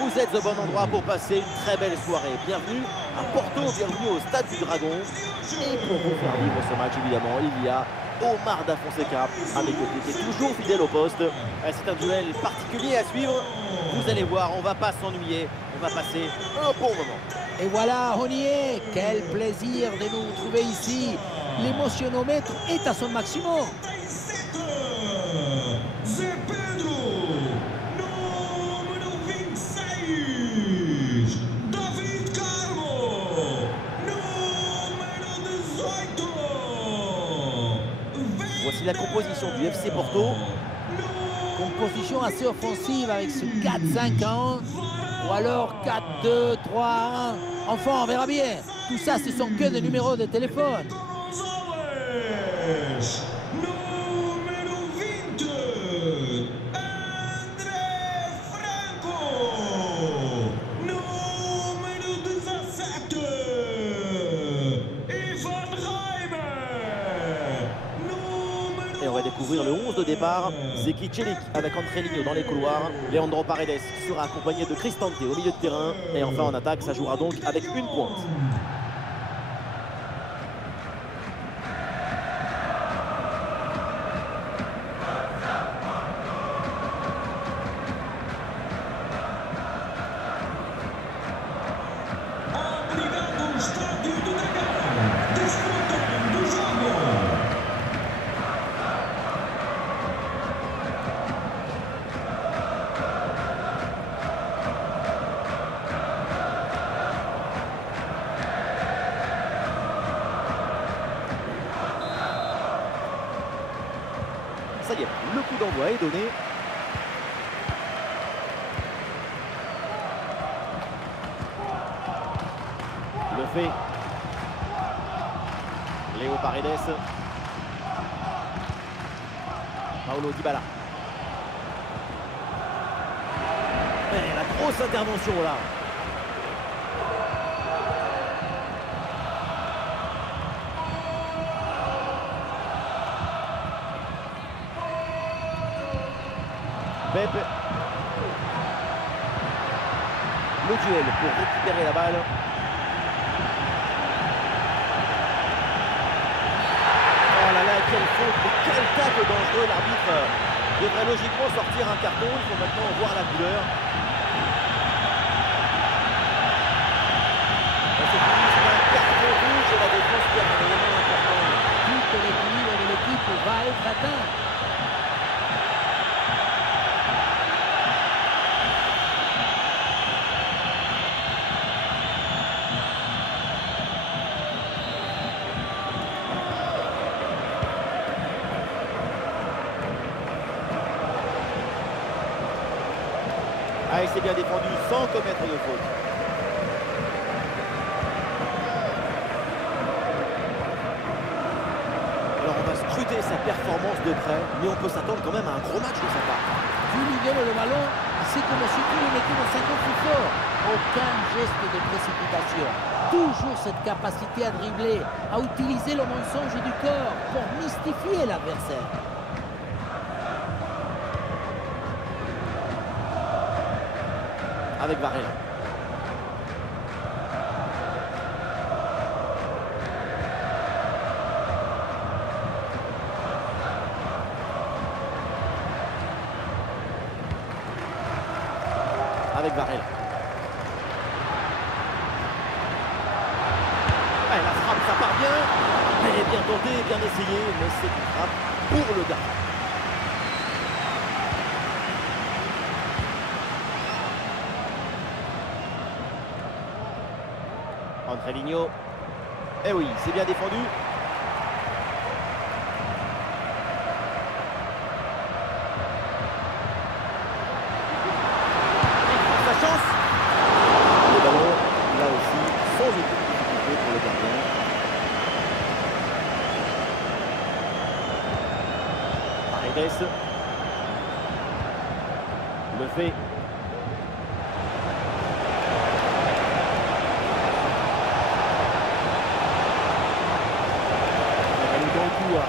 Vous êtes au bon endroit pour passer une très belle soirée. Bienvenue à Porto, bienvenue au Stade du Dragon. Et pour vous faire vivre ce match, évidemment, il y a Omar Da Fonseca à mes côtés, qui est toujours fidèle au poste. C'est un duel particulier à suivre. Vous allez voir, on va pas s'ennuyer. On va passer un bon moment. Et voilà, on y est. Quel plaisir de nous retrouver ici. L'émotionnomètre est à son maximum. Voici la composition du FC Porto. Composition assez offensive avec ce 4-5-1 ou alors 4-2-3-1. Enfin, on verra bien. Tout ça, ce sont que des numéros de téléphone. Et on va découvrir le 11 de départ. Zeki Çelik avec André Ligno dans les couloirs. Leandro Paredes qui sera accompagné de Cristante au milieu de terrain. Et enfin en attaque, ça jouera donc avec une pointe. Ça y est, le coup d'envoi est donné. Le fait. Léo Paredes. Paulo Dybala. Et la grosse intervention là. Pepe. Le duel pour récupérer la balle. Oh là là, quelle faute, mais quel tacle dangereux. L'arbitre devrait logiquement sortir un carton. Il faut maintenant voir la couleur. C'est un carton rouge et la défense perd un élément important. Tout l'équilibre de l'équipe va être atteint. Ah, il s'est bien défendu sans commettre de faute. Alors on va scruter sa performance de près, mais on peut s'attendre quand même à un gros match de sa part. Vu l'idée le ballon, c'est comme si tout le mettait dans 50 plus fort. Aucun geste de précipitation. Toujours cette capacité à dribbler, à utiliser le mensonge du corps pour mystifier l'adversaire. Avec Varela. Avec Varela. Allez, la frappe, ça part bien. Elle est bien tentée, bien essayée, mais c'est une frappe pour le gardien. André Ligno. Eh oui, c'est bien défendu. Il prend sa chance. Le ballon, là aussi, sans aucune difficulté pour le gardien. Paredes. Le fait.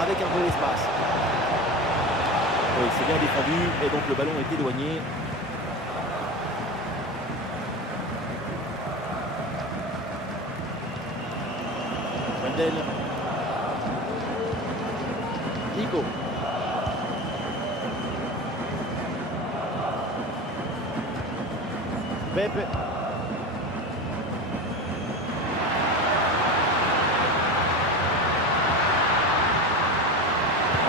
Avec un peu d'espace. Oui, c'est bien défendu et donc le ballon est éloigné. Wendel. Nico. Pepe.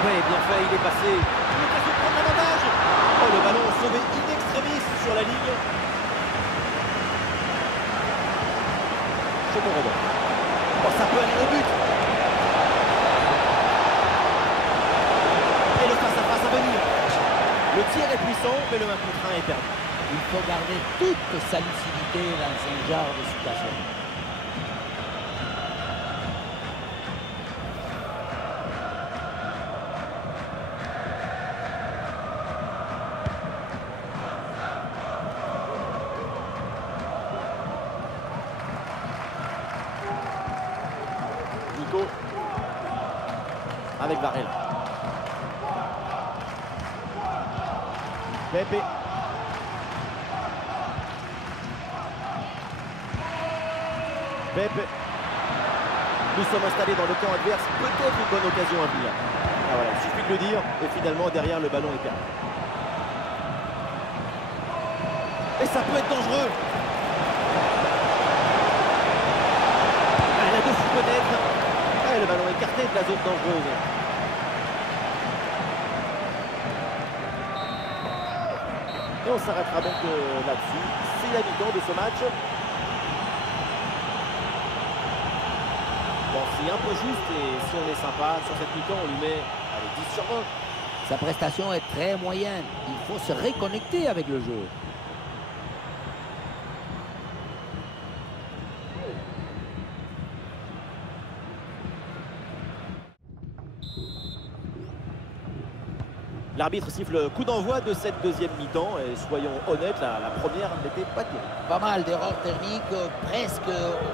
Oui, bien fait, il est passé. Il est passé prendre l'avantage. Oh, le ballon sauvé in extremis sur la ligne. C'est bon rebond. Oh, ça peut aller au but. Et le face-à-face à venir. Le tir est puissant, mais le 1 contre 1 est perdu. Il faut garder toute sa lucidité dans ce genre de situation. Nico avec Varela. Pepe. Pepe. Nous sommes installés dans le camp adverse, peut-être une bonne occasion à venir. Ah, voilà, il suffit de le dire, et finalement derrière le ballon est perdu. Et ça peut être dangereux. Elle a dessus peut-être. Et le ballon écarté de la zone dangereuse. Et on s'arrêtera donc là-dessus. C'est la mi-temps de ce match. Bon, c'est un peu juste et si on est sympa, sur cette mi-temps, on lui met allez, 10 sur 20. Sa prestation est très moyenne. Il faut se reconnecter avec le jeu. L'arbitre siffle le coup d'envoi de cette deuxième mi-temps et soyons honnêtes, la première n'était pas terrible. Pas mal d'erreurs techniques, presque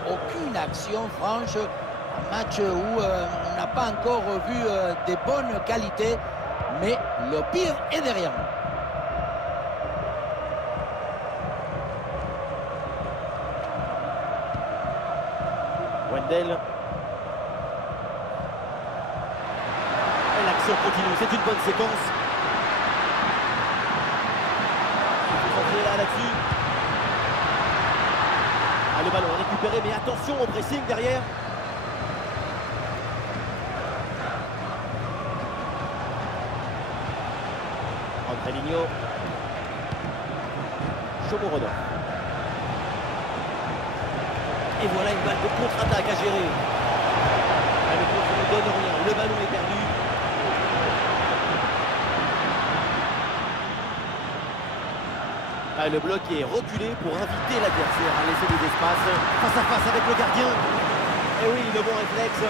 aucune action franche. Un match où on n'a pas encore vu des bonnes qualités, mais le pire est derrière nous. Wendel. Et l'action continue, c'est une bonne séquence. Là-dessus. Ah, le ballon récupéré, mais attention au pressing derrière. Andrelinho. Shomurodov. Et voilà une balle de contre-attaque à gérer. Ah, le contre ne donne rien, le ballon est perdu. Ah, le bloc est reculé pour inviter l'adversaire à laisser des espaces face à face avec le gardien. Et oui, le bon réflexe.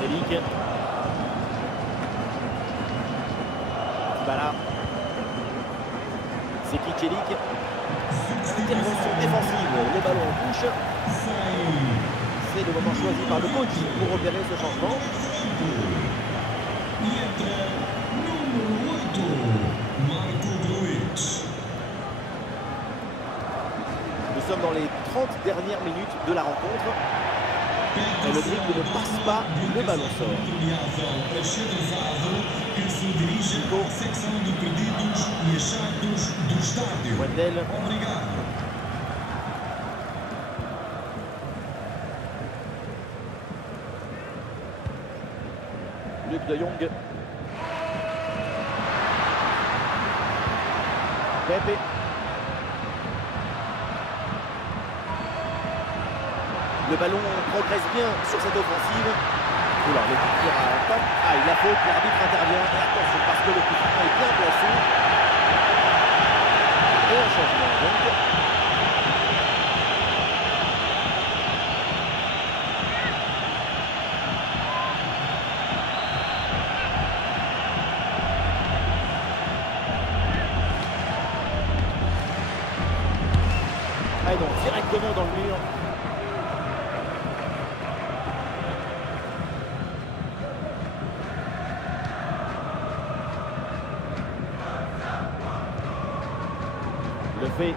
Célic. Voilà. C'est qui Célic? Intervention défensive. Le ballon en touche. C'est le moment choisi par le coach pour opérer ce changement. Nous sommes dans les 30 dernières minutes de la rencontre. Et le dribble ne passe pas, le ballon sort. Wendel. Luc de Jong. Pepe. Le ballon progresse bien sur cette offensive. Oula, le coup de tir à top. Ah, il a faute, l'arbitre intervient. Et attention, parce que le coup de tir est bien placé. Et un changement donc. Ah non, directement dans le mur. le fait.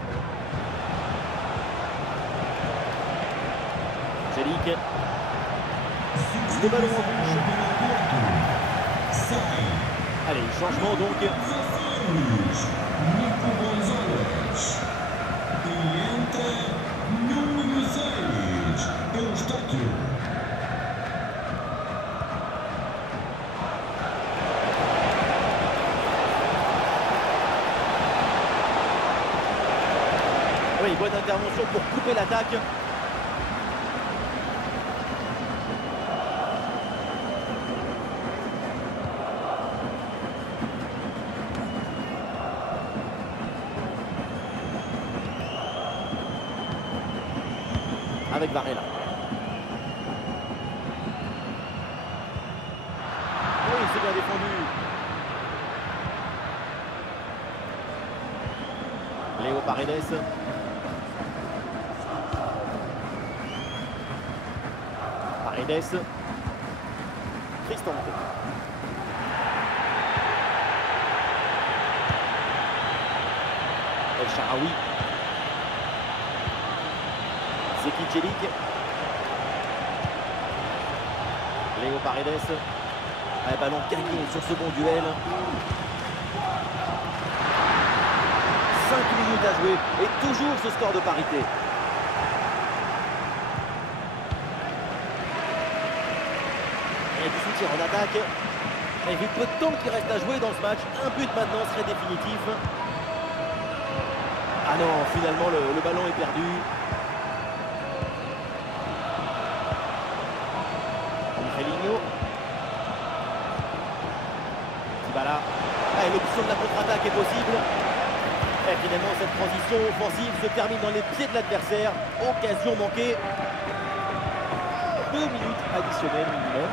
Angélique. Le ballon en touche. Allez, changement donc. Oui, bonne intervention pour couper l'attaque. Avec Varela. Oui, c'est bien défendu. Léo Paredes. Paredes. Cristante. El Shaarawy. Zeki Çelik. Léo Paredes. Un ballon gagné sur ce bon duel. 5 minutes à jouer et toujours ce score de parité. Et du soutien en attaque. Et vu peu de temps qu'il reste à jouer dans ce match, un but maintenant serait définitif. Ah non, finalement le ballon est perdu. Angelino. Dybala. Et l'option de la contre-attaque est possible. Et finalement cette transition offensive se termine dans les pieds de l'adversaire. Occasion manquée. 2 minutes additionnelles minimum.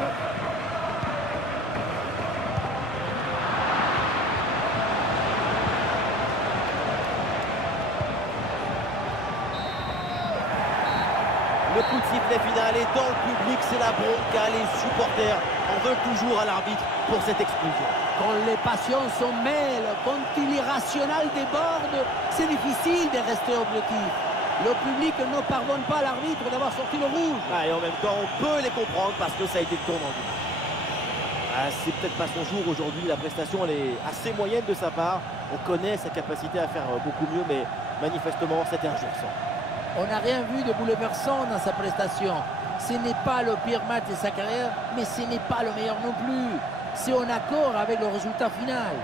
Le coup de sifflet final est dans le public, c'est la bronca, les supporters en veulent toujours à l'arbitre pour cette exclusion. Quand les passions se mêlent, quand l'irrationnel déborde, c'est difficile de rester objectif. Le public ne pardonne pas à l'arbitre d'avoir sorti le rouge. Ah, et en même temps, on peut les comprendre parce que ça a été tournant. Ah, c'est peut-être pas son jour aujourd'hui, la prestation elle est assez moyenne de sa part. On connaît sa capacité à faire beaucoup mieux, mais manifestement, c'était un jour sans. On n'a rien vu de bouleversant dans sa prestation. Ce n'est pas le pire match de sa carrière, mais ce n'est pas le meilleur non plus. C'est en accord avec le résultat final.